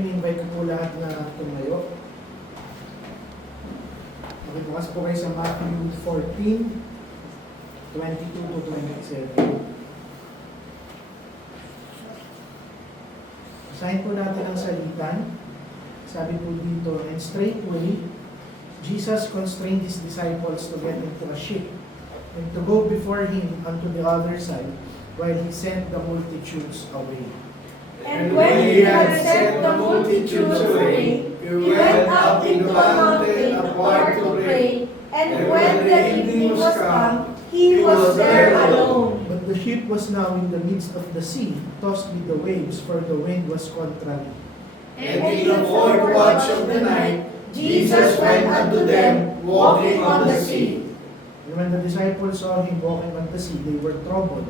invite ko po lahat na tumayo. Makibukas po kayo sa Matthew 14, 22 to 27. Basahin po natin ang salitan. Sabi po dito, and straightway, Jesus constrained his disciples to get into a ship and to go before him unto the other side, while he sent the multitudes away. And when he had sent the multitudes away, he went up into a mountain apart to pray, and when the evening was come, he was there alone. But the ship was now in the midst of the sea, tossed with the waves, for the wind was contrary. And in the fourth watch of the night, Jesus went unto them, walking on the sea. And when the disciples saw him walking on the sea, they were troubled,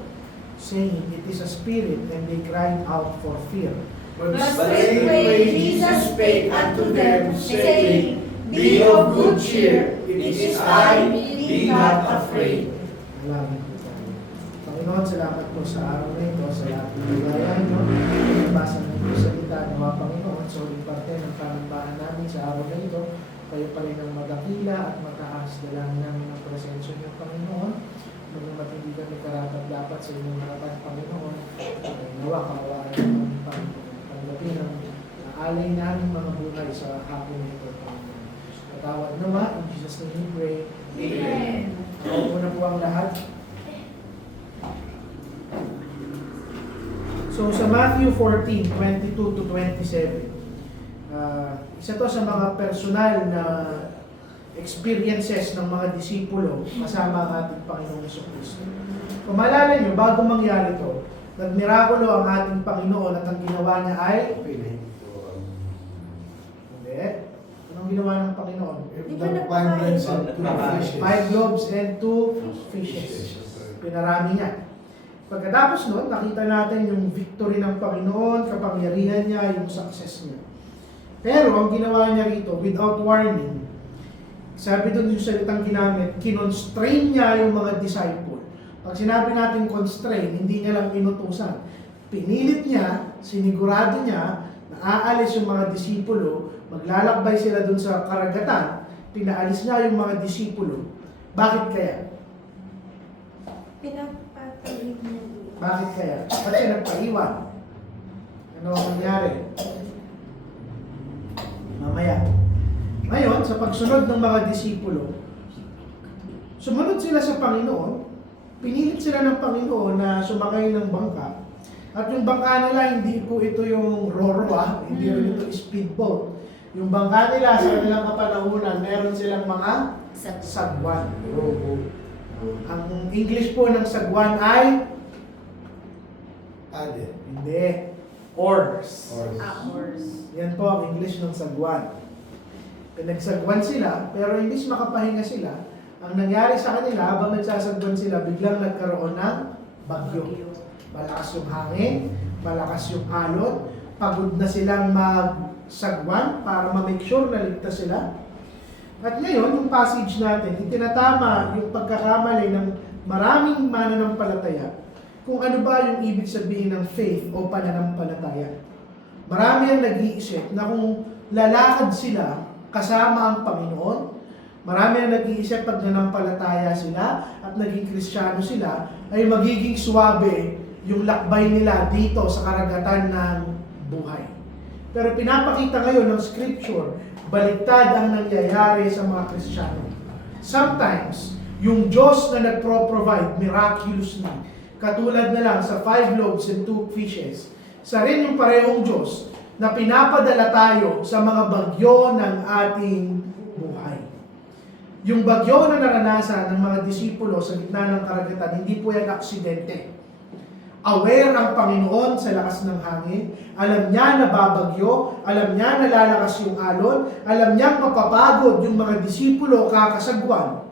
saying, It is a spirit, and they cried out for fear. But straightway Jesus spake unto them, saying, Be of good cheer, it is I, be not afraid. Salamat po tayo. Panginoon, salamat po sa araw na ito, sa lahat ng ligaya nyo. Basa ng ito salita ng mga Panginoon, so rin parte ng panambahan namin sa araw na ito. Kayo pa rin ang madakila at mataas. Dalangin namin ang presensya niyo, Panginoon. Magamat hindi kami karapat dapat sa inyong harapan, Panginoon. Nawa, kawaan ng Panginoon. Tanggapin ang alay namin mga buhay sa hapon na ito, Panginoon. Patawad nawa, in Jesus' name we pray. Amen. Ako na po ang lahat. So sa Matthew 14, 22 to 27, isa to sa mga personal na experiences ng mga disipulo kasama ang ating Panginoong Jesucristo. Kung maalala nyo, bago mangyari to, nagmirakulo ang ating Panginoon at ang ginawa niya ay hindi. Anong ginawa ng Panginoon? Di ba nagpakain? 5 loaves and 2 fishes. Pinarami niya. Pagkatapos nun, nakita natin yung victory ng Panginoon, kapangyarihan niya, yung success niya. Pero ang ginawa niya rito, without warning, sabi doon yung salitang ginamit, kinonstrain niya yung mga disciple. Pag sinabi natin constrain, hindi niya lang inutusan. Pinilit niya, sinigurado niya, na aalis yung mga disipulo, maglalakbay sila doon sa karagatan, pinaalis niya yung mga disipulo. Bakit kaya? Pinapatawid niya. Bakit kaya? Ba't siya nagpaiwan? Ano ang nangyari? Mamaya. Ngayon, sa pagsunod ng mga disipulo, sumunod sila sa Panginoon, pinilit sila ng Panginoon na sumakay ng bangka, at yung bangka nila, hindi po ito yung roro, hindi rin ito speedboat. Yung bangka nila sa kanilang kapanahunan, meron silang mga sagwan. Ang English po ng sagwan ay hindi. Oars. Yan po ang English ng sagwan. Pinagsagwan sila, pero imbis makapahinga sila, ang nangyari sa kanila, habang nagsasagwan sila, biglang nagkaroon ng bagyo. Malakas yung hangin, malakas yung alon, pagod na silang magsagwan para ma-make sure na ligtas sila. At ngayon, yung passage natin, itinatama yung pagkakamali ng maraming mananampalataya kung ano ba yung ibig sabihin ng faith o pananampalataya. Marami ang nag-iisip na kung lalakad sila kasama ang Panginoon, marami ang nag-iisip pag nanampalataya sila at naging Kristiyano sila, ay magiging suwabe yung lakbay nila dito sa karagatan ng buhay. Pero pinapakita ngayon ng Scripture, baliktad ang nangyayari sa mga Kristiyano. Sometimes, yung Diyos na nagpro-provide miraculously, katulad na lang sa 5 loaves and 2 fishes, sa rin yung parehong Diyos na pinapadala tayo sa mga bagyo ng ating buhay. Yung bagyo na naranasan ng mga disipulo sa gitna ng karagatan, hindi po yan aksidente. Aware ang Panginoon sa lakas ng hangin, alam niya na babagyo, alam niya na lalakas yung alon, alam niya mapapagod yung mga disipulo kakasagwan.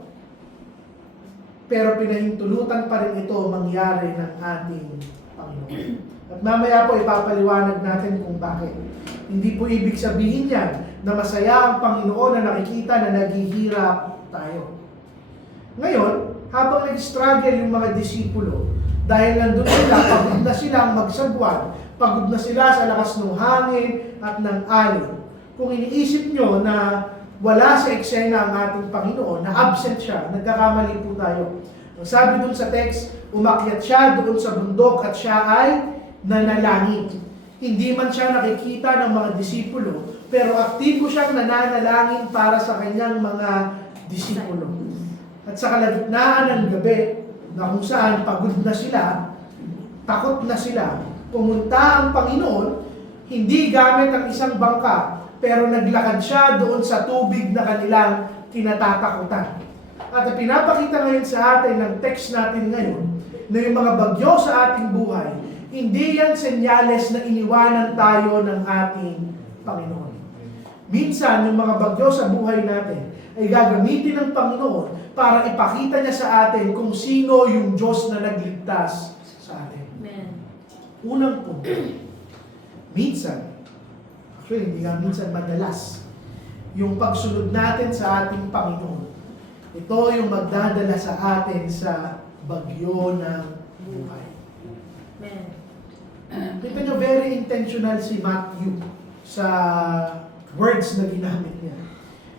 Pero pinahintulutan pa rin ito mangyari ng ating Panginoon. At mamaya po ipapaliwanag natin kung bakit. Hindi po ibig sabihin yan na masaya ang Panginoon na nakikita na naghihirap tayo. Ngayon, habang nag-struggle yung mga disipulo, dahil nandun sila, pagod na silang magsagwan, Pagod na sila sa lakas ng hangin at ng alon. Kung iniisip nyo na wala sa eksena ang ating Panginoon, na absent siya, nagkakamali po tayo. Ang sabi dun sa text, umakyat siya doon sa bundok at siya ay nanalangin. Hindi man siya nakikita ng mga disipulo, pero aktibo siyang nananalangin para sa kanyang mga disipulo. At sa kalagitnaan ng gabi, na kung saan pagod na sila, takot na sila, pumunta ang Panginoon, hindi gamit ang isang bangka, pero naglakad siya doon sa tubig na kanilang kinatatakutan. At pinapakita ngayon sa atin ng text natin ngayon, na yung mga bagyo sa ating buhay, hindi yan senyales na iniwanan tayo ng ating Panginoon. Minsan, yung mga bagyo sa buhay natin ay gagamitin ng Panginoon para ipakita niya sa atin kung sino yung Diyos na nagligtas sa atin. Amen. Unang punto, minsan, actually hindi nga minsan, madalas, yung pagsunod natin sa ating Panginoon, ito yung magdadala sa atin sa bagyo ng buhay. Amen. Kita nyo, very intentional si Matthew sa words na ginamit niya.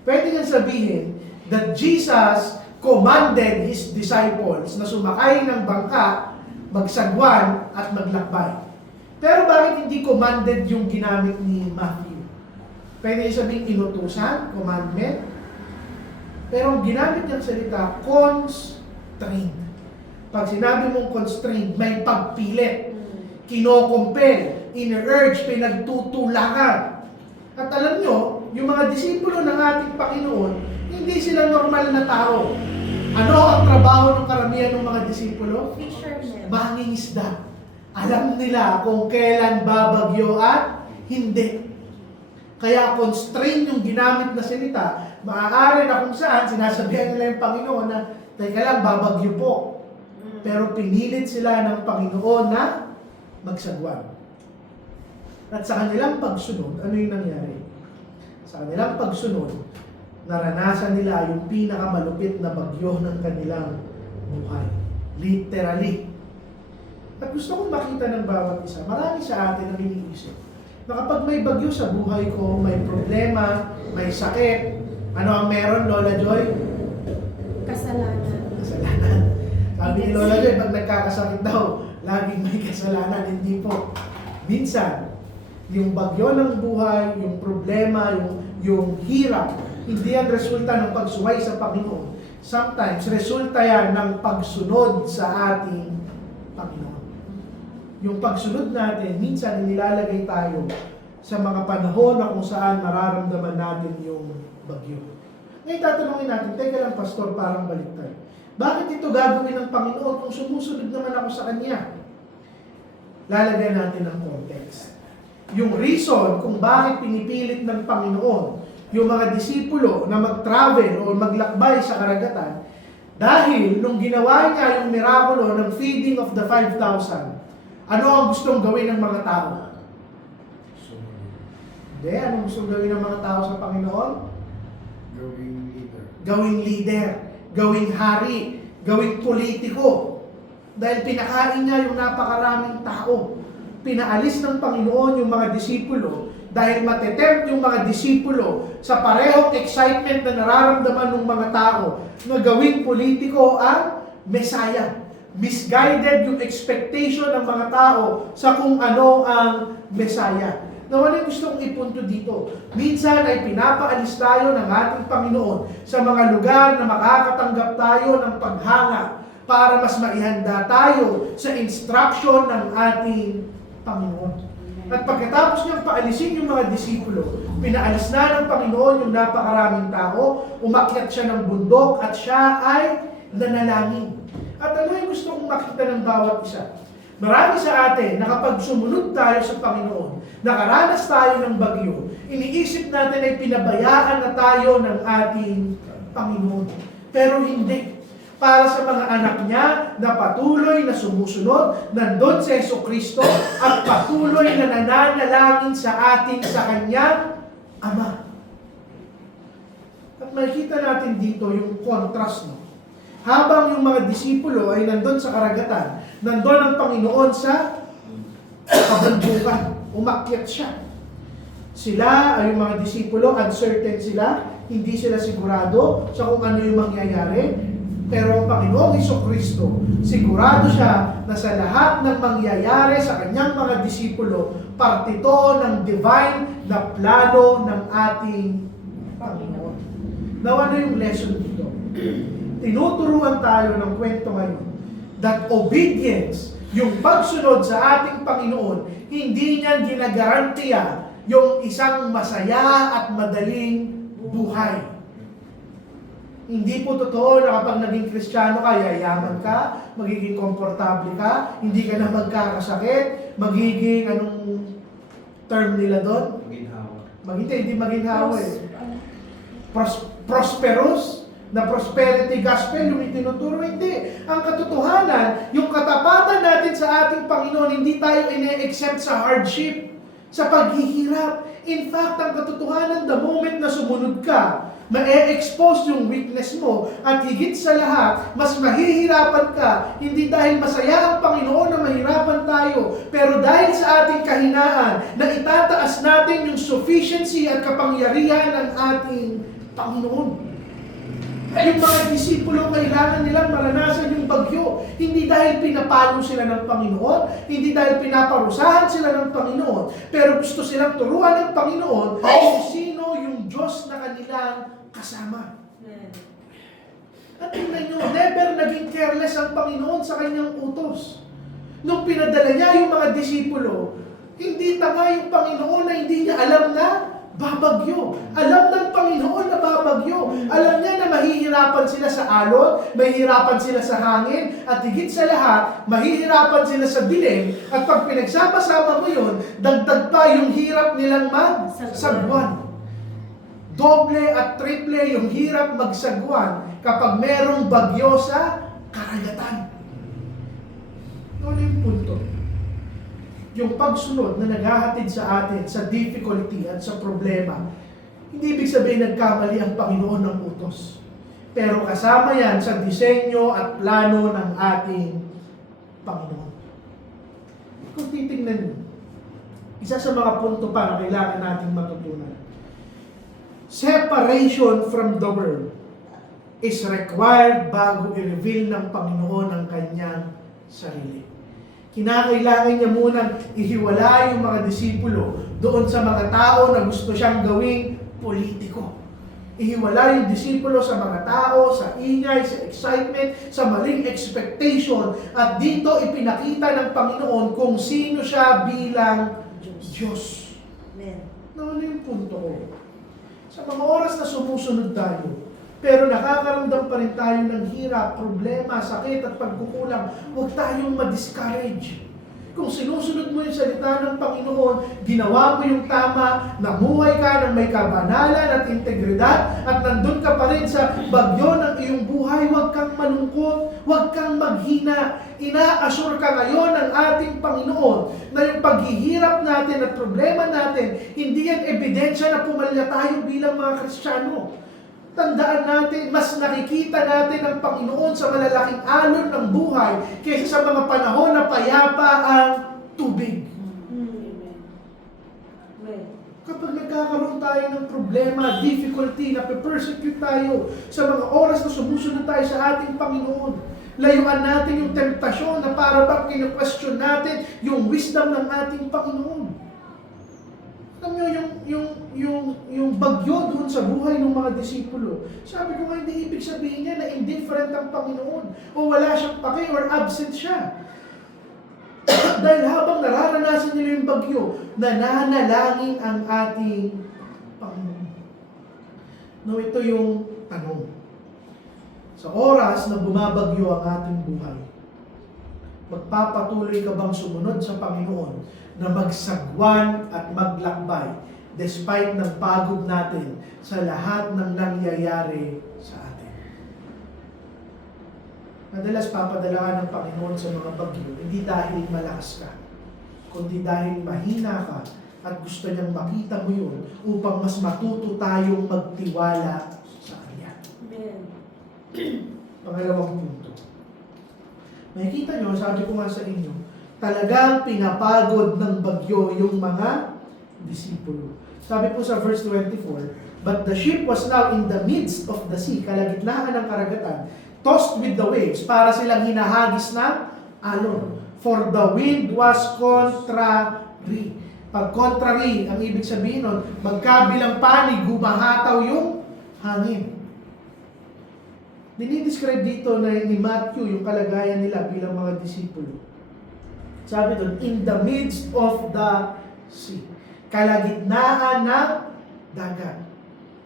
Pwede niyang sabihin that Jesus commanded His disciples na sumakay ng bangka, magsagwan, at maglakbay. Pero bakit hindi commanded yung ginamit ni Matthew? Pwede niya sabihin inutusan, commandment. Pero ang ginamit niyang salita, constraint. Pag sinabi mong constraint, may pagpilit, kinokompel, in-urge, pinagtutulakan. At alam nyo, yung mga disipulo ng ating Panginoon, hindi sila normal na tao. Ano ang trabaho ng karamihan ng mga disipulo? Fishermen. Mangingisda. Alam nila kung kailan babagyo at hindi. Kaya constraint yung ginamit na salita, maaari na kung saan sinasabihan nila yung Panginoon na, teka lang, babagyo po. Pero pinilit sila ng Panginoon na magsagwan. At sa kanilang pagsunod, ano yung nangyari? Sa kanilang pagsunod, naranasan nila yung pinakamalupit na bagyo ng kanilang buhay. Literally. At gusto kong makita ng bawat isa, marami sa atin ang iniisip na kapag may bagyo sa buhay ko, may problema, may sakit, ano ang meron, Lola Joy? Kasalanan. Kasalanan. Sabi ni Lola Joy, pag nagkakasakit daw, laging may kasalanan. Hindi po. Minsan, yung bagyo ng buhay, yung problema, yung hirap, hindi yan resulta ng pagsuway sa Panginoon. Sometimes, resulta yan ng pagsunod sa ating Panginoon. Yung pagsunod natin, minsan nilalagay tayo sa mga panahon na kung saan mararamdaman natin yung bagyo. Ngayon tatanungin natin, teka lang pastor, parang baliktad. Bakit ito gagawin ng Panginoon kung sumusunod naman ako sa Kanya? Lalagyan natin ng context. Yung reason kung bakit pinipilit ng Panginoon yung mga disipulo na mag-travel o maglakbay sa karagatan, dahil nung ginawa niya yung mirakulo ng feeding of the 5,000, ano ang gustong gawin ng mga tao? Hindi, anong gustong gawin ng mga tao sa Panginoon? Gawing leader. Gawing leader, gawing hari, gawing politiko. Dahil pinakain niya yung napakaraming tao. Pinaalis ng Panginoon yung mga disipulo dahil matetempt yung mga disipulo sa parehong excitement na nararamdaman ng mga tao na gawing politiko ang Messiah. Misguided yung expectation ng mga tao sa kung ano ang Messiah. Now, ano yung gusto kong ipunto dito? Minsan ay pinapaalis tayo ng ating Panginoon sa mga lugar na makakatanggap tayo ng paghanga para mas maihanda tayo sa instruction ng ating Panginoon. At pagkatapos niyang paalisin yung mga disipulo, pinaalis na ng Panginoon yung napakaraming tao, umakyat siya ng bundok at siya ay nanalangin. At ano yung gusto kong makita ng bawat isa? Marami sa atin na kapag sumunod tayo sa Panginoon, nakaranas tayo ng bagyo, iniisip natin ay pinabayaan na tayo ng ating Panginoon. Pero hindi. Para sa mga anak niya na patuloy na sumusunod, nandun si Jesucristo at patuloy na nananalangin sa atin sa Kanyang Ama. At makikita natin dito yung contrast, no? Habang yung mga disipulo ay nandun sa karagatan, nandun ang Panginoon sa kabundukan, umakyat siya. Sila ay yung mga disipulo, uncertain sila, hindi sila sigurado sa kung ano yung mangyayari. Pero ang Panginoong Hesukristo, sigurado siya na sa lahat ng mangyayari sa kanyang mga disipulo, parte ito ng divine na plano ng ating Panginoon. Now, ano yung lesson dito? Tinuturuan tayo ng kwento ngayon that obedience, yung pagsunod sa ating Panginoon, hindi niya ginagarantiya yung isang masaya at madaling buhay. Hindi po totoo na kapag naging Kristiyano ka, yayaman ka, magiging komportable ka, hindi ka na magkakasakit, magiging, anong term nila doon? Hindi maginhawa eh. Prosperous, na prosperity gospel, yung itinuturo, hindi. Ang katotohanan, yung katapatan natin sa ating Panginoon, hindi tayo ine-accept sa hardship, sa paghihirap. In fact, ang katotohanan, the moment na sumunod ka, ma-expose yung weakness mo, at higit sa lahat, mas mahihirapan ka, hindi dahil masaya ang Panginoon na mahirapan tayo, pero dahil sa ating kahinaan, na itataas natin yung sufficiency at kapangyarihan ng ating Panginoon. Yung mga disipulo, kailangan nilang maranasan yung bagyo. Hindi dahil pinapalo sila ng Panginoon, hindi dahil pinaparusahan sila ng Panginoon, pero gusto silang turuan ng Panginoon kung sino yung Diyos na kanilang kasama. At tingnan nyo, never naging careless ang Panginoon sa kanyang utos. Nung pinadala niya yung mga disipulo, hindi tanga yung Panginoon na hindi niya alam na babagyo. Alam ng Panginoon na babagyo. Alam niya na mahihirapan sila sa alon, mahihirapan sila sa hangin, at higit sa lahat, mahihirapan sila sa dilim. At pag pinagsama-sama mo yun, dagdag pa yung hirap nilang magsagwan. Doble at triple yung hirap magsagwan kapag merong bagyo sa karagatan. Ano yung punto? Yung pagsunod na naghahatid sa atin sa difficulty at sa problema, hindi ibig sabihin nagkamali ang Panginoon ng utos. Pero kasama yan sa disenyo at plano ng ating Panginoon. Kung titingnan niyo, isa sa mga punto pa na kailangan nating matutunan. Separation from the world is required bago i-reveal ng Panginoon ang kanyang sarili. Kinakailangan niya munang ihiwalay yung mga disipulo doon sa mga tao na gusto siyang gawing politiko. Ihiwalay yung disipulo sa mga tao, sa ingay, sa excitement, sa maling expectation. At dito ipinakita ng Panginoon kung sino siya bilang Diyos. Ano yung punto ko? Sa mga oras na sumusunod tayo, pero nakakaramdam pa rin tayo ng hirap, problema, sakit at pagkukulang, huwag tayong ma-discourage. Kung sinusunod mo yung salita ng Panginoon, ginawa mo yung tama, namuhay ka ng may kabanalan at integridad, at nandun ka pa rin sa bagyo ng iyong buhay, huwag kang malungkot, huwag kang maghina. Ina-assure ka ngayon ng ating Panginoon na yung paghihirap natin at problema natin, hindi yan ebidensya na pumalya tayo bilang mga Kristiyano. Tandaan natin, mas nakikita natin ang Panginoon sa malalaking alon ng buhay kaysa sa mga panahon na payapa ang tubig. Kapag nagkakaroon tayo ng problema, difficulty, nape-persecute tayo sa mga oras na sumusunod tayo sa ating Panginoon, layuan natin yung temptasyon na para bang kinu-question natin yung wisdom ng ating Panginoon. Alam nyo, yung bagyo doon sa buhay ng mga disipulo, sabi ko nga, hindi ibig sabihin niya na indifferent ang Panginoon o wala siyang pake or absent siya. Dahil habang nararanasan nila yung bagyo, nananalangin ang ating Panginoon. No, ito yung tanong. Sa oras na bumabagyo ang ating buhay, magpapatuloy ka bang sumunod sa Panginoon na magsagwan at maglakbay despite ng pagod natin sa lahat ng nangyayari sa atin? Madalas papadala ng Panginoon sa mga bagyo, hindi dahil malakas ka, kundi dahil mahina ka at gusto niyang makita mo yun upang mas matuto tayong magtiwala sa Kanya. Pangalawang punto. Makikita nyo, sabi ko nga sa inyo, Talagang pinapagod ng bagyo yung mga disipulo. Sabi po sa verse 24, "But the ship was now in the midst of the sea," kalagitnaan ng karagatan, "tossed with the waves," para silang hinahagis ng alon. "For the wind was contrary." Pag contrary, ang ibig sabihin nun, magkabilang panig, gumahataw yung hangin. Dinidescribe dito na ni Matthew yung kalagayan nila bilang mga disipulo. Sabi doon, in the midst of the sea. Kalagitnaan ng dagat.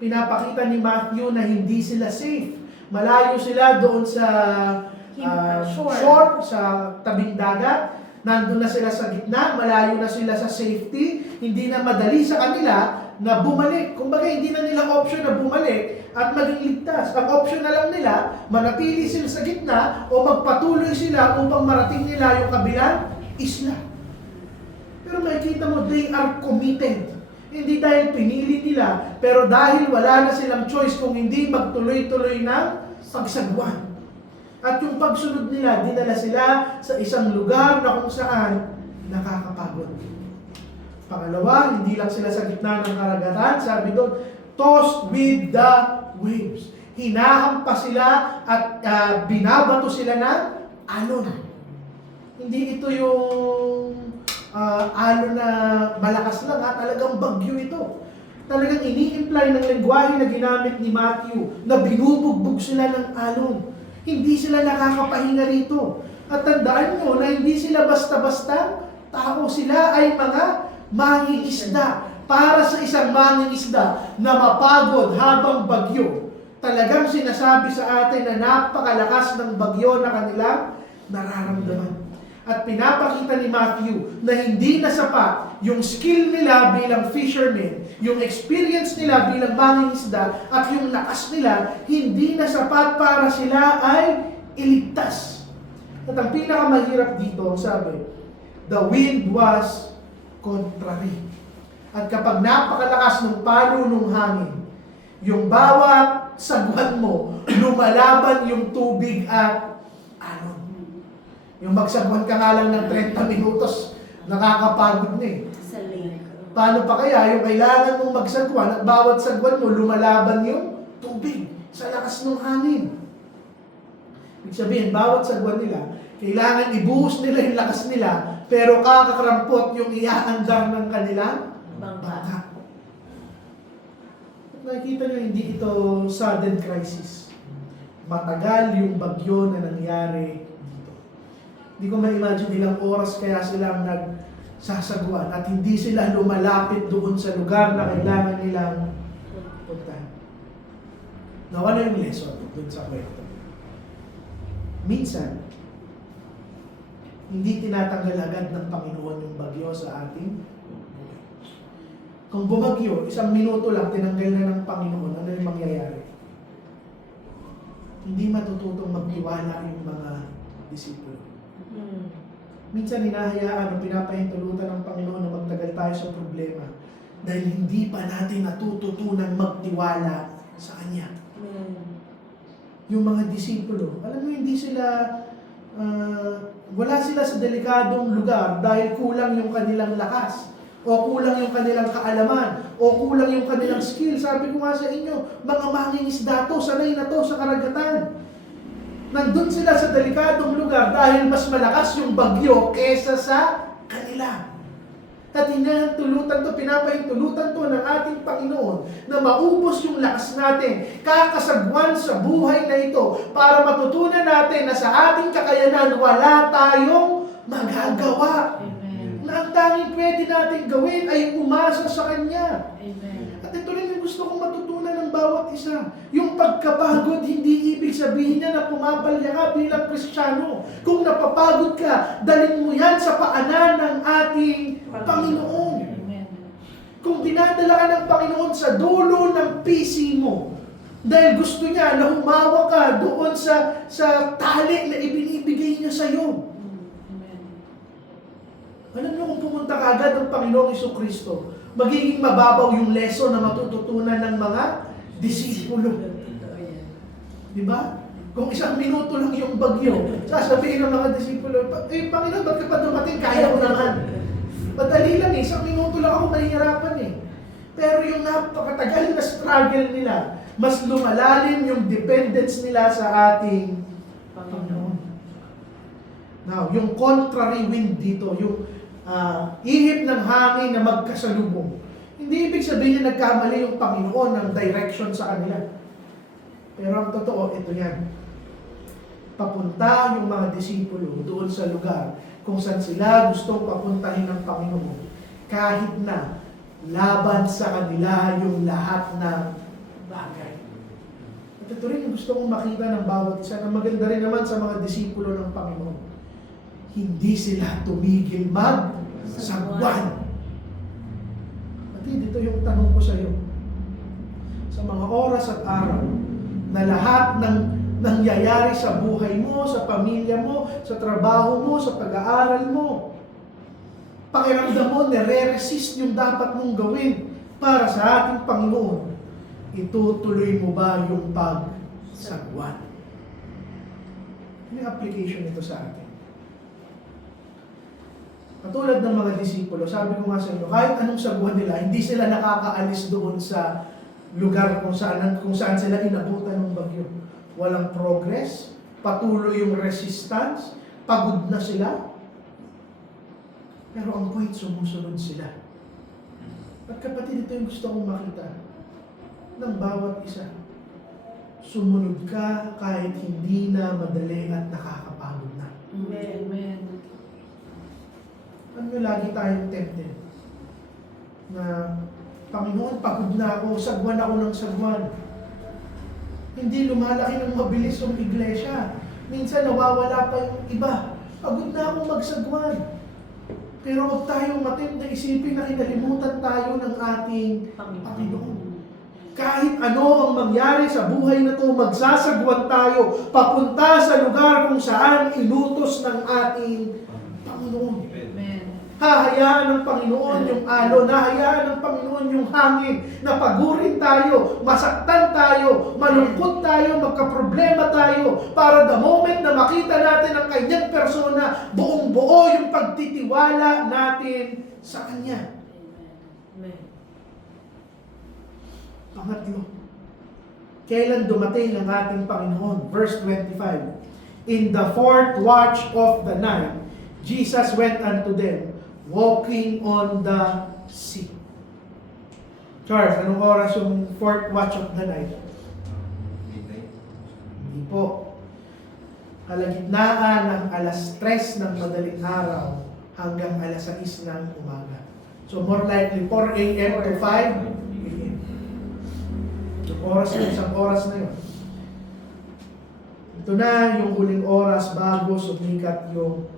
Pinapakita ni Matthew na hindi sila safe. Malayo sila doon sa shore, sa tabing dagat. Nandun na sila sa gitna, malayo na sila sa safety. Hindi na madali sa kanila na bumalik. Kumbaga, hindi na nila option na bumalik at maging ligtas. Ang option na lang nila, manatili sila sa gitna o magpatuloy sila upang marating nila yung kabilang isla. Pero makikita mo, they are committed. Hindi dahil pinili nila, pero dahil wala na silang choice kung hindi magtuloy-tuloy ng pagsagwan. At yung pagsunod nila, dinala sila sa isang lugar na kung saan nakakapagod. Pangalawa, hindi lang sila sa gitna ng karagatan, sabi doon, tossed with the waves. Hinahampas sila at binabato sila ng alon. Hindi ito yung alon na malakas lang, talagang bagyo ito. Talagang ini-imply ng lengguwahe na ginamit ni Matthew na binubugbog sila ng alon. Hindi sila nakakapahinga rito. At tandaan nyo na hindi sila basta-basta tao, sila ay mga mangingisda. Para sa isang mangingisda na mapagod habang bagyo, talagang sinasabi sa atin na napakalakas ng bagyo na kanilang nararamdaman. At pinapakita ni Matthew na hindi na sapat yung skill nila bilang fishermen, yung experience nila bilang mangingisda, at yung lakas nila, hindi na sapat para sila ay iligtas. At ang pinakamahirap dito, sabi, the wind was contrary. At kapag napakalakas ng palo ng hangin, yung bawat sagwan mo, lumalaban yung tubig at alon. Yung magsagwan ka nga lang ng 30 minutos, nakakapagod na eh. Sa lake. Paano pa kaya yung kailangan mong magsagwan at bawat sagwan mo, lumalaban yung tubig sa lakas ng hangin. Ibig sabihin, bawat sagwan nila, kailangan ibuhos nila yung lakas nila, pero kakakarampot yung iaandar ng kanilang bangka. At nakikita nyo, hindi ito sudden crisis. Matagal yung bagyo na nangyari dito. Hindi ko ma-imagine ilang oras kaya silang nagsasagwan at hindi sila lumalapit doon sa lugar na kailangan nilang puntahan. Now, ano yung lesson doon sa kwento? Minsan, hindi tinatanggal agad ng Panginoon yung bagyo sa ating buhay. Kung bumagyo, 1 minuto lang, tinanggal na ng Panginoon, ano yung mangyayari? Hindi matututong magtiwala yung mga disipulo. Minsan hinahayaan o pinapahintulutan ng Panginoon na magtagal tayo sa problema dahil hindi pa natin natututunan magtiwala sa Kanya. Yung mga disipulo, alam mo, hindi sila wala sila sa delikadong lugar dahil kulang yung kanilang lakas o kulang yung kanilang kaalaman o kulang yung kanilang skill. Sabi ko nga sa inyo, mga mangingisda to, sanay na to sa karagatan. Nandun sila sa delikadong lugar dahil mas malakas yung bagyo kesa sa kanila. At pinapahintulutan to ng ating Panginoon na maubos yung lakas natin, kakasagwan sa buhay na ito para matutunan natin na sa ating kakayanan wala tayong magagawa. Amen. Na ang tanging pwede natin gawin ay umasa sa Kanya. Amen. At ito rin yung gusto kong matutunan ng bawat isa. Yung pagkapagod, hindi ibig sabihin niya na pumapalya ka bilang Kristiyano. Kung napapagod ka, dalhin mo yan sa paanan ng ating Panginoon. Amen. Kung dinadala ka ng Panginoon sa dulo ng PC mo, dahil gusto niya na humawa ka doon sa tali na ibinibigay niya sa iyo. Amen. Alam niyo, kung pumunta ka agad ng Panginoong Jesucristo, magiging mababaw yung lesson na matututunan ng mga disipulo. Di ba? Kung isang minuto lang yung bagyo, sasabihin ng mga disipulo, Panginoon, ba't ka pa dumating? Kaya ko naman. Madali lang eh, isang minuto lang ako mahihirapan eh. Pero yung napakatagal na struggle nila, mas lumalalim yung dependence nila sa ating Panginoon. Now, yung contrary wind dito, yung ihip ng hangin na magkasalubong, hindi ibig sabihin na nagkamali yung Panginoon ng direction sa kanila. Pero ang totoo, ito yan. Papunta yung mga disipulo doon sa lugar kung saan sila gustong papuntahin ng Panginoon, kahit na laban sa kanila yung lahat ng bagay. At ito rin yung gusto kong makita ng bawat isa, na maganda rin naman sa mga disipulo ng Panginoon. Hindi sila tumigil magsagwan. Pati dito yung tanong ko sa iyo. Sa mga oras at araw na lahat ng nangyayari sa buhay mo, sa pamilya mo, sa trabaho mo, sa pag-aaral mo, pakiramdam mo, nire-resist yung dapat mong gawin para sa ating Panginoon, itutuloy mo ba yung pagsagwan? Ano yung application nito sa atin? Katulad ng mga disipulo, sabi ko nga sa inyo, kahit anong sagwan nila, hindi sila nakakaalis doon sa lugar kung saan sila inabutan ng bagyo. Walang progress, patuloy yung resistance, pagod na sila. Pero ang point, sumusunod sila. At kapatid, ito yung gusto kong makita ng bawat isa. Sumunod ka kahit hindi na madali at nakakapagod na. Amen. Ano lagi tayong tempted? Na, Panginoon, pagod na ako, sagwan ako ng sagwan. Hindi lumalaki ng mabilis yung iglesia. Minsan nawawala pa yung iba. Pagod na akong magsagwan. Pero huwag tayong matindi na isipin na kinalimutan tayo ng ating Panginoon. Kahit ano ang mangyari sa buhay na to, magsasagwan tayo papunta sa lugar kung saan inutos ng ating Panginoon. Hahayaan ng Panginoon yung alon, hahayaan ng Panginoon yung hangin, na pagurin tayo, masaktan tayo, malungkot tayo, magkaproblema tayo, para the moment na makita natin ang kanyang persona, buong buo yung pagtitiwala natin sa Kanya. Amen. Pangatlo, kailan dumating ang ating Panginoon? Verse 25, in the fourth watch of the night, Jesus went unto them, walking on the sea. Charles, anong oras yung fourth watch of the night? Midnight. Hindi po. Kalagitnaan ng alas 3 ng madaling araw hanggang alas 6 ng umaga. So more likely 4 a.m. to 5 a.m. Yung oras na, isang oras na yun. Ito na yung huling oras bago sumikat yung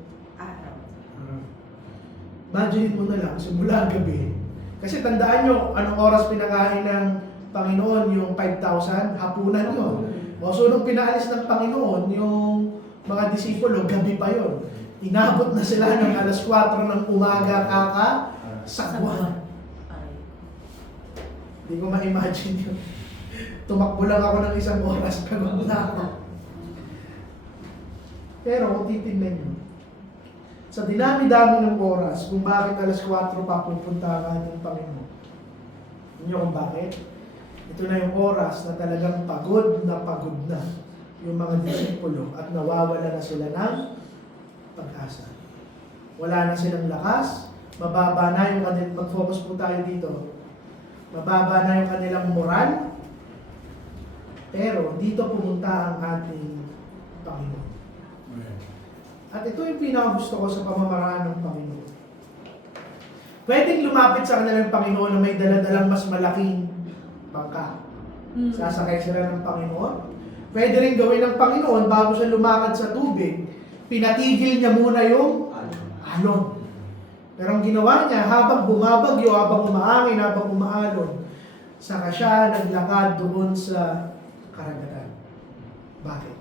imagine mo na lang, simula gabi. Kasi tandaan nyo, anong oras pinakain ng Panginoon yung 5,000? Hapunan yun. O so nung pinaalis ng Panginoon, yung mga disipulo, gabi pa yun. Inabot na sila ng alas 4 ng umaga kakasagwan. Hindi ko ma-imagine yun. Tumakbo lang ako ng isang oras, pagod na ako. Pero kung titignan nyo, sa dinami-dami ng oras, kung bakit alas 4 pa pupunta ang ating Panginoon. Hindi kung bakit? Ito na yung oras na talagang pagod na yung mga disipulo at nawawala na sila ng pag-asa. Wala na silang lakas, mababa na yung kanilang, mag-focus po tayo dito, mababa na yung kanilang moral, pero dito pumunta ang ating Panginoon. At ito yung pinakagusto ko sa pamamaraan ng Panginoon. Pwedeng lumapit sa kanilang Panginoon na may daladalang mas malaking bangka. Sasakay sila ng Panginoon. Pwede rin gawin ng Panginoon bago siya lumakad sa tubig, pinatigil niya muna yung alon. Pero ang ginawa niya, habang bumabagyo, habang umahangin, habang umaalon, saka siya naglakad doon sa karagatan. Bakit?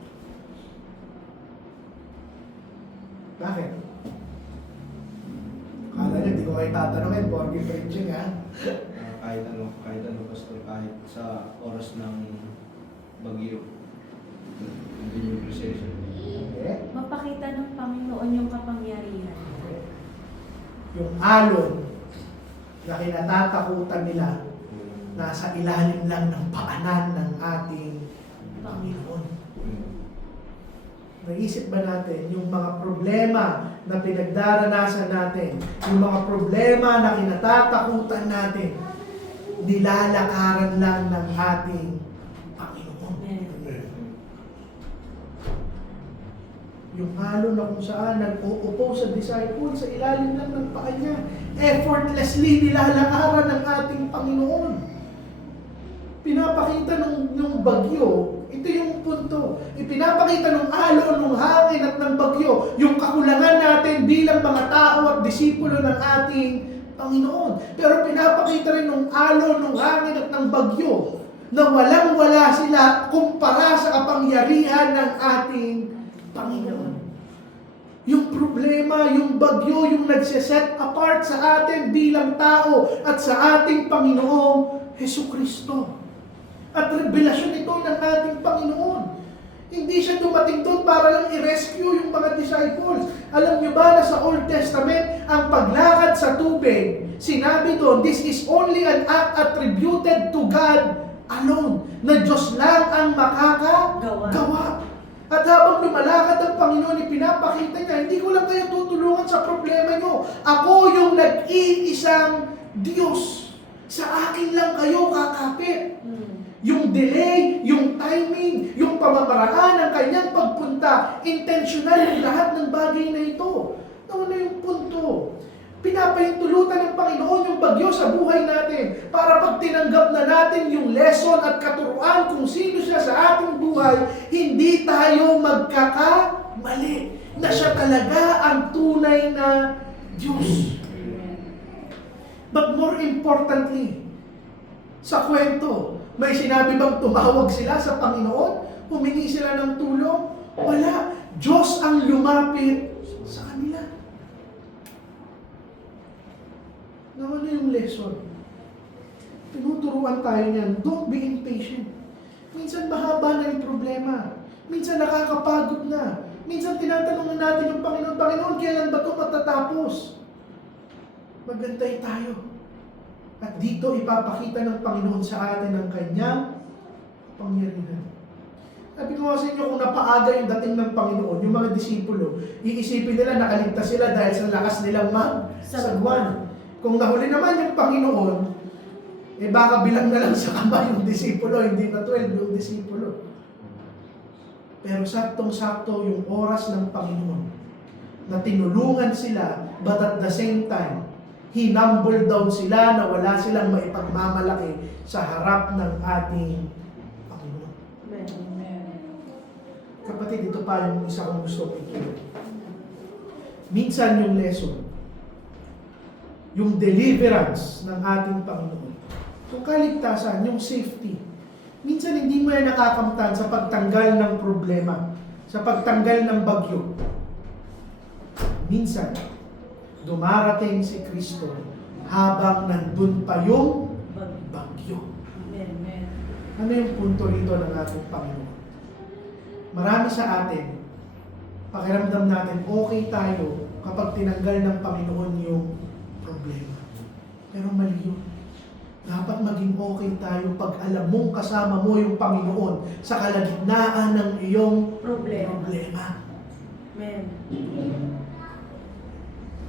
Bakit? Kala niyo, di ko kayo tatanungin, borgin preaching ha? Kahit ano, pastor, kahit sa oras ng bagyo, Hindi yung recession. Okay? Mapakita ng Panginoon yung kapangyarihan. Okay. Yung alon na kinatatakutan nila, nasa ilalim lang ng paanan ng ating Panginoon. Naisip ba natin yung mga problema na pinagdaranasan natin, yung mga problema na kinatatakutan natin, nilalakaran lang ng ating Panginoon. Yung halo na kung saan nag-uupo sa disciple sa ilalim lang ng paa niya, effortlessly nilalakaran ng ating Panginoon. Pinapakita nung bagyo, ito yung punto. Ipinapakita ng alon, ng hangin at ng bagyo, yung kakulangan natin bilang mga tao at disipulo ng ating Panginoon. Pero pinapakita rin ng alon, ng hangin at ng bagyo na walang-wala sila kumpara sa kapangyarihan ng ating Panginoon. Yung problema, yung bagyo, yung nagsiset apart sa atin bilang tao at sa ating Panginoong Hesukristo. At revelasyon ito ng ating Panginoon. Hindi siya dumating doon para lang i-rescue yung mga disciples. Alam nyo ba na sa Old Testament, ang paglakad sa tubig, sinabi doon, this is only an act attributed to God alone. Na Diyos lang ang makakagawa. At habang lumalakad ang Panginoon, ipinapakita niya, hindi ko lang kayo tutulungan sa problema nyo. Ako yung nag-iisang Diyos. Sa akin lang kayo kakapit. Yung delay, yung timing, yung pamamaraan ng kanyang pagpunta, intentional yung lahat ng bagay na ito. Ano yung punto? Pinapahintulutan ng Panginoon yung bagyo sa buhay natin para pag tinanggap na natin yung lesson at katuruan kung sino siya sa ating buhay, hindi tayo magkakamali na siya talaga ang tunay na Diyos. But more importantly, sa kwento, may sinabi bang tumawag sila sa Panginoon? Humingi sila ng tulong? Wala. Diyos ang lumapit sa kanila. Ano yung lesson? Tinuturuan tayo niyan. Don't be impatient. Minsan mahaba na yung problema. Minsan nakakapagod na. Minsan tinatanong natin yung Panginoon, Panginoon, kailan ba ito matatapos? Magantay tayo. At dito ipapakita ng Panginoon sa atin ang kanyang pangyarihan. Sabi ko sa inyo, kung napaaga yung dating ng Panginoon, yung mga disipulo, iisipin nila nakaligtas sila dahil sa lakas nilang magsagwan. Kung nahuli naman yung Panginoon, baka bilang na lang sa kamay yung disipulo, hindi na 12 yung disipulo. Pero saktong-sakto yung oras ng Panginoon na tinulungan sila, but at the same time, hinumble down sila na wala silang maipagmamalaki sa harap ng ating Panginoon. Kapatid, ito pa yung isa kong gusto ituloy. Minsan yung lesson, yung deliverance ng ating Panginoon, yung kaligtasan, yung safety, minsan hindi mo yan nakakamtan sa pagtanggal ng problema, sa pagtanggal ng bagyo. Minsan, dumarating si Kristo habang nandun pa yung bagyo. Ano yung punto rito ng ating Panginoon? Marami sa atin, pakiramdam natin, okay tayo kapag tinanggal ng Panginoon yung problema. Pero mali yun. Dapat maging okay tayo pag alam mong kasama mo yung Panginoon sa kalagitnaan ng iyong problema. Amen.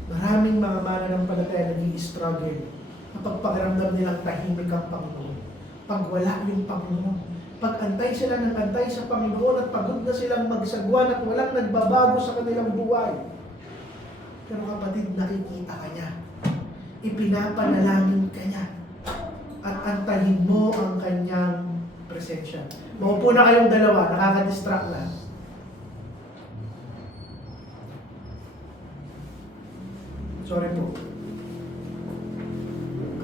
Maraming mga mananampalataya nag-i-struggle kapag pakiramdam nilang tahimik ang Panginoon. Pag wala yung Panginoon. Pag antay sila ng antay sa Panginoon at pagod na silang magsagwan at walang nagbabago sa kanilang buhay. Pero kapatid, nakikita ka niya. Ipinapanalangin ka niya. At antahin mo ang kanyang presensya. Maupo na kayong dalawa, nakaka-distract lang. Sorry po.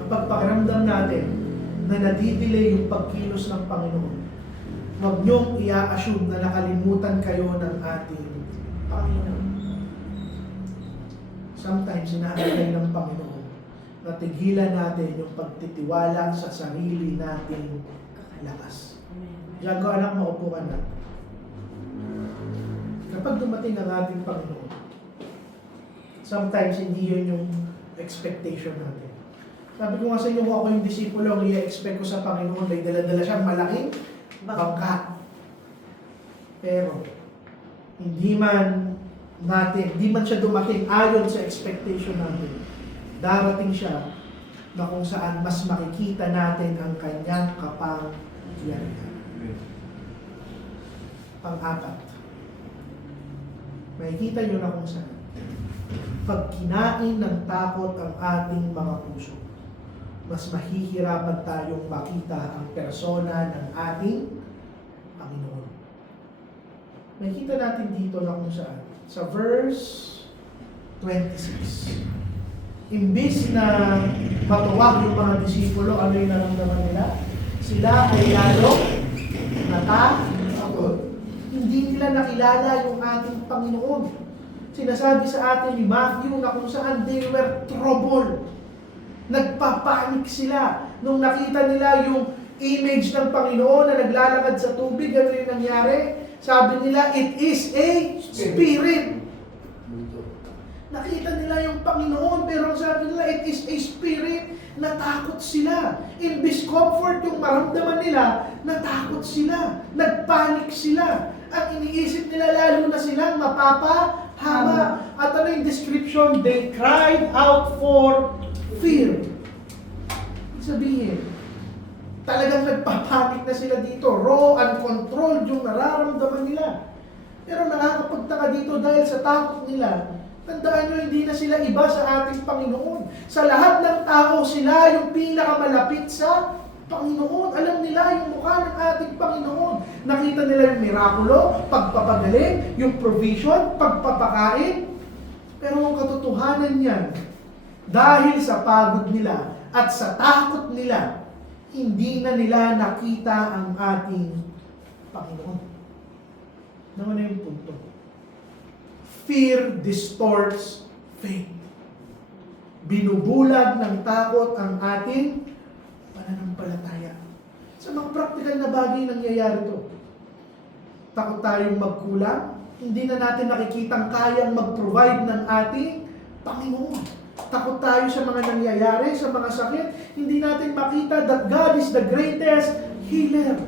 Kapag pakiramdam natin na nadidelay yung pagkilos ng Panginoon, huwag niyong i-assume na nakalimutan kayo ng ating Panginoon. Sometimes, inaantay ng Panginoon na tigilan natin yung pagtitiwala sa sarili nating lakas. Diyan ko, anak, maupo ka na. pag dumating ang ating Panginoon, sometimes hindi yun yung expectation natin. Sabi ko nga sa inyo, kung ako yung disipulo, ang i-expect ko sa Panginoon, may dala-dala siyang malaking bangka. Pero, hindi man siya dumating ayon sa expectation natin. Darating siya na kung saan mas makikita natin ang kanyang kapangyarihan. Pang-apat, makikita nyo na kung saan. Pag kinain ng takot ang ating mga puso, mas mahihirapan tayong makita ang persona ng ating Panginoon. Makikita natin dito na kung saan. Sa verse 26. Imbis na matuwag yung mga disipulo, ano yung naramdaman nila? Sila ay lalo natakot. Hindi nila nakilala yung ating Panginoon. Sinasabi sa atin ni Matthew na kung saan they were troubled. Nagpapanik sila. Nung nakita nila yung image ng Panginoon na naglalakad sa tubig, ano yung nangyari? Sabi nila, it is a spirit. Nakita nila yung Panginoon, pero sabi nila, it is a spirit. Natakot sila. Imbis comfort yung maramdaman nila, natakot sila. Nagpanik sila. Ang iniisip nila, lalo na silang mapapahama. At ano yung description? They cried out for fear. Sabihin, talagang nagpapanik na sila dito. Raw, uncontrolled yung nararamdaman nila. Pero nakakapagtaka dito dahil sa takot nila, tandaan nyo, hindi na sila iba sa ating Panginoon. Sa lahat ng tao, sila yung pinakamalapit sa Panginoon. Alam nila yung mukha ng ating Panginoon. Nakita nila yung mirakulo, pagpapagaling, yung provision, pagpapakain. Pero ang katotohanan niyan, dahil sa pagod nila at sa takot nila, hindi na nila nakita ang ating Panginoon. Naman na yung punto. Fear distorts faith. Binubulag ng takot ang ating pananampalataya. Sa mga practical na bagay nangyayari ito. Takot tayong magkulang. Hindi na natin nakikitang kayang mag-provide ng ating Panginoon. Takot tayo sa mga nangyayari, sa mga sakit. Hindi natin makita that God is the greatest healer.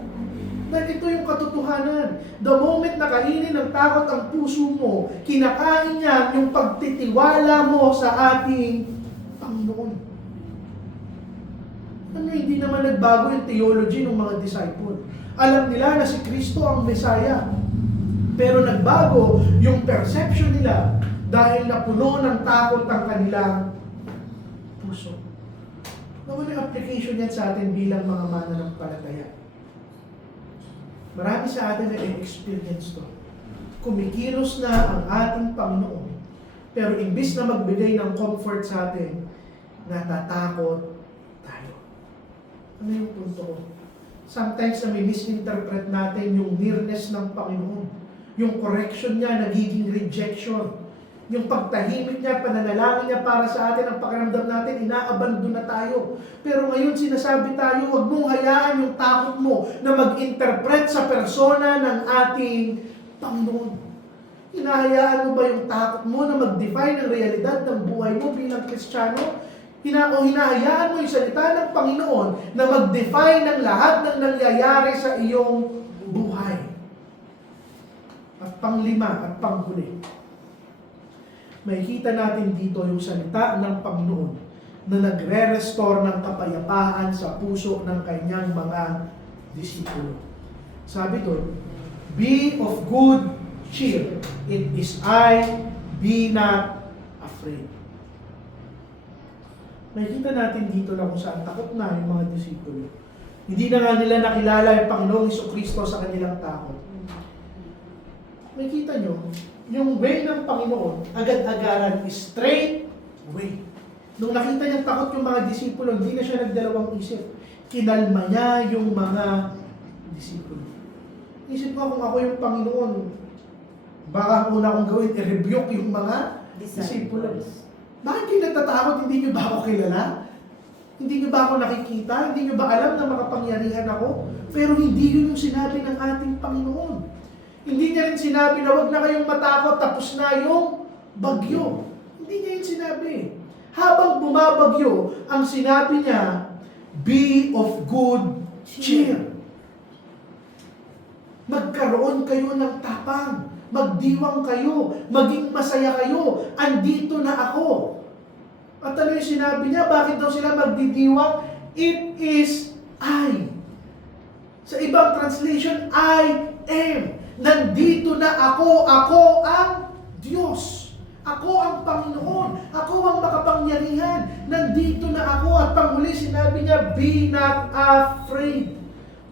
Dahil ito yung katotohanan. The moment na kainin ng takot ang puso mo, kinakain niya yung pagtitiwala mo sa ating Panginoon. Ano, hindi naman nagbago yung theology ng mga disciple. Alam nila na si Kristo ang Messiah. Pero nagbago yung perception nila dahil napuno ng takot ang kanilang puso. Naman yung application yan sa atin bilang mga mananampalataya. Marami sa atin na experience to. Kumikilos na ang ating Panginoon. Pero imbis na magbigay ng comfort sa atin, natatakot tayo. Ano yung punto ko? Sometimes na may misinterpret natin yung nearness ng Panginoon. Yung correction niya, nagiging rejection. Yung pagtahimik niya, pananalangin niya para sa atin, ang pakiramdam natin, inaabandon na tayo. Pero ngayon sinasabi tayo, huwag mong hayaan yung takot mo na mag-interpret sa persona ng ating Panginoon. Hinahayaan mo ba yung takot mo na mag-define ang realidad ng buhay mo bilang Kristiyano? Hinahayaan mo yung salita ng Panginoon na mag-define ng lahat ng nangyayari sa iyong buhay. At panglima at panghuli, makikita natin dito yung salita ng Panginoon na nagre-restore ng kapayapaan sa puso ng kanyang mga disipulo. Sabi doon, be of good cheer. It is I, be not afraid. Makikita natin dito na kung saan takot na yung mga disipulo. Hindi na nga nila nakilala yung Panginoong Jesucristo sa kanilang takot. Makikita nyo, yung way ng Panginoon, agad-agaran, straight way. Nung nakita niyang takot yung mga disipulo, hindi na siya nagdalawang isip. Kinalma niya yung mga disipulo. Isip ko kung ako yung Panginoon, baka una kong gawin, i-rebuke yung mga disipulo. Bakit kayo natatakot? Hindi niyo ba ako kilala? Hindi niyo ba ako nakikita? Hindi niyo ba alam na makapangyarihan ako? Pero hindi yun yung sinabi ng ating Panginoon. Hindi niya rin sinabi na huwag na kayong matakot, tapos na yung bagyo. Hindi niya yun sinabi. Habang bumabagyo, ang sinabi niya, be of good cheer. Magkaroon kayo ng tapang. Magdiwang kayo. Maging masaya kayo. Andito na ako. At ano yung sinabi niya? Bakit daw sila magdidiwang? It is I. Sa ibang translation, I am. Nandito na ako. Ako ang Diyos. Ako ang Panginoon. Ako ang makapangyarihan. Nandito na ako. At panghuli sinabi niya, be not afraid.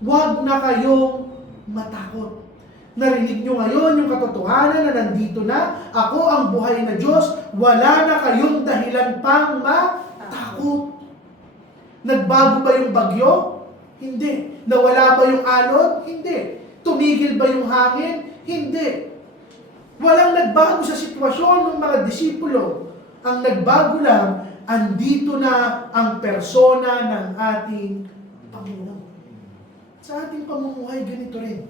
Huwag na kayong matakot. Narinig nyo ngayon yung katotohanan na nandito na. Ako ang buhay na Diyos. Wala na kayong dahilan pang matakot. Nagbago ba yung bagyo? Hindi. Nawala ba yung alon? Hindi. Tumigil ba yung hangin? Hindi. Walang nagbago sa sitwasyon ng mga disipulo. Ang nagbago lang, andito na ang persona ng ating Panginoon. Sa ating pamumuhay, ganito rin.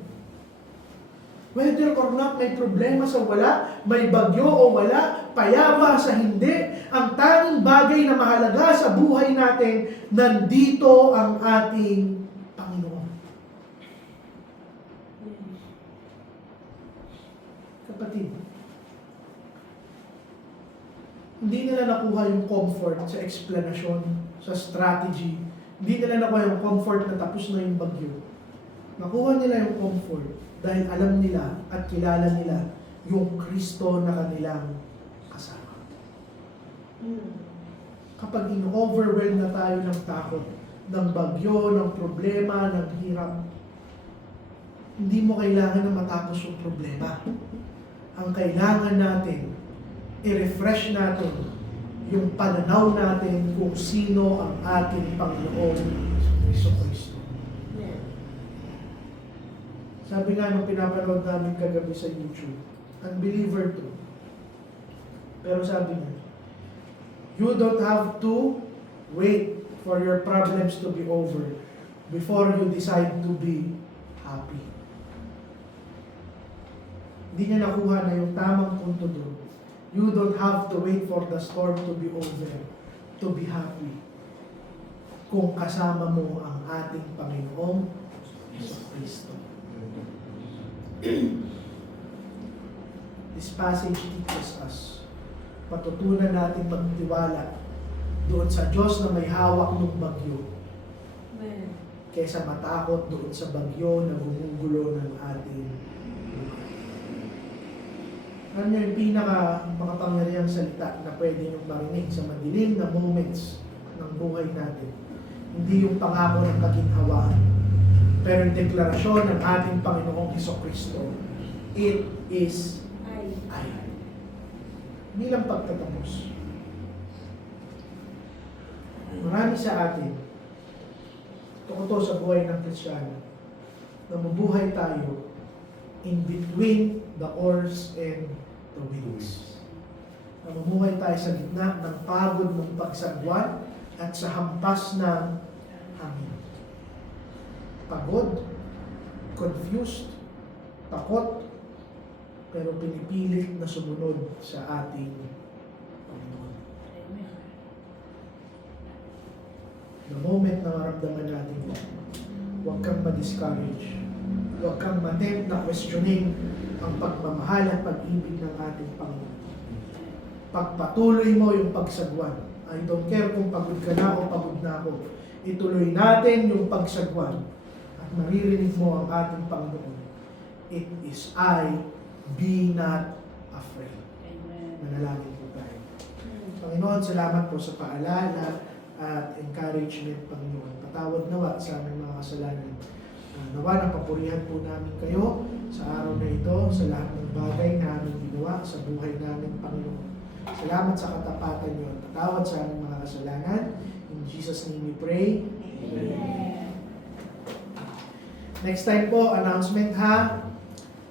Whether or not may problema sa wala, may bagyo o wala, payapa sa hindi, ang tanging bagay na mahalaga sa buhay natin, nandito ang ating Panginoon. Kapatid, hindi nila nakuha yung comfort sa explanation, sa strategy. Hindi nila nakuha yung comfort na tapos na yung bagyo. Nakuha nila yung comfort dahil alam nila at kilala nila yung Kristo na kanilang kasama. Kapag in-overwhelm na tayo ng takot, ng bagyo, ng problema, ng hirap, hindi mo kailangan na matapos yung problema. Ang kailangan natin, i-refresh natin yung pananaw natin kung sino ang ating Panginoon Jesucristo. Sabi nga nung pinapanood namin kagabi sa YouTube, unbeliever to. Pero sabi niya, you don't have to wait for your problems to be over before you decide to be happy. Hindi niya nakuha na yung tamang punto doon. You don't have to wait for the storm to be over to be happy. Kung kasama mo ang ating Panginoong Jesucristo. This passage teaches us, patutunan natin magtiwala doon sa Diyos na may hawak ng bagyo. Amen. Kaysa matakot doon sa bagyo na gumugulo ng ating buhay. Ano yung pinaka makapangyarihang salita na pwede niyong marinig sa madilim na moments ng buhay natin? Hindi yung pangako ng kaginhawaan, pero yung deklarasyon ng ating Panginoong Jesucristo, it is I. Bilang pagtatapos. Marami sa atin, tungkol sa buhay ng Kristiyano, na mabuhay tayo in between the oars and the winds. Na mabuhay tayo sa gitna ng pagod ng pagsagwan at sa hampas ng hangin. Pagod, confused, takot, pero pinipilit na sumunod sa ating Panginoon. The moment na maramdaman natin, huwag kang ma-discourage. Huwag kang matempt na questioning ang pagmamahal at pag-ibig ng ating Panginoon. Pagpatuloy mo yung pagsagwan. I don't care kung pagod ka na o pagod na ako. Ituloy natin yung pagsagwan. At maririnig mo ang ating Panginoon. It is I, be not afraid. Amen. Manalangin po tayo. Panginoon, salamat po sa paalala at encouragement, Panginoon. Patawad nawa sa aming mga kasalanan. Nawa na papurihan po namin kayo sa araw na ito, sa lahat ng bagay na aming ginawa sa buhay namin, Panginoon. Salamat sa katapatan niyo at patawad sa aming mga kasalanan. In Jesus' name we pray. Amen. Next time po, announcement ha.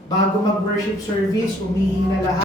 Bago mag-worship service, umihi na lahat.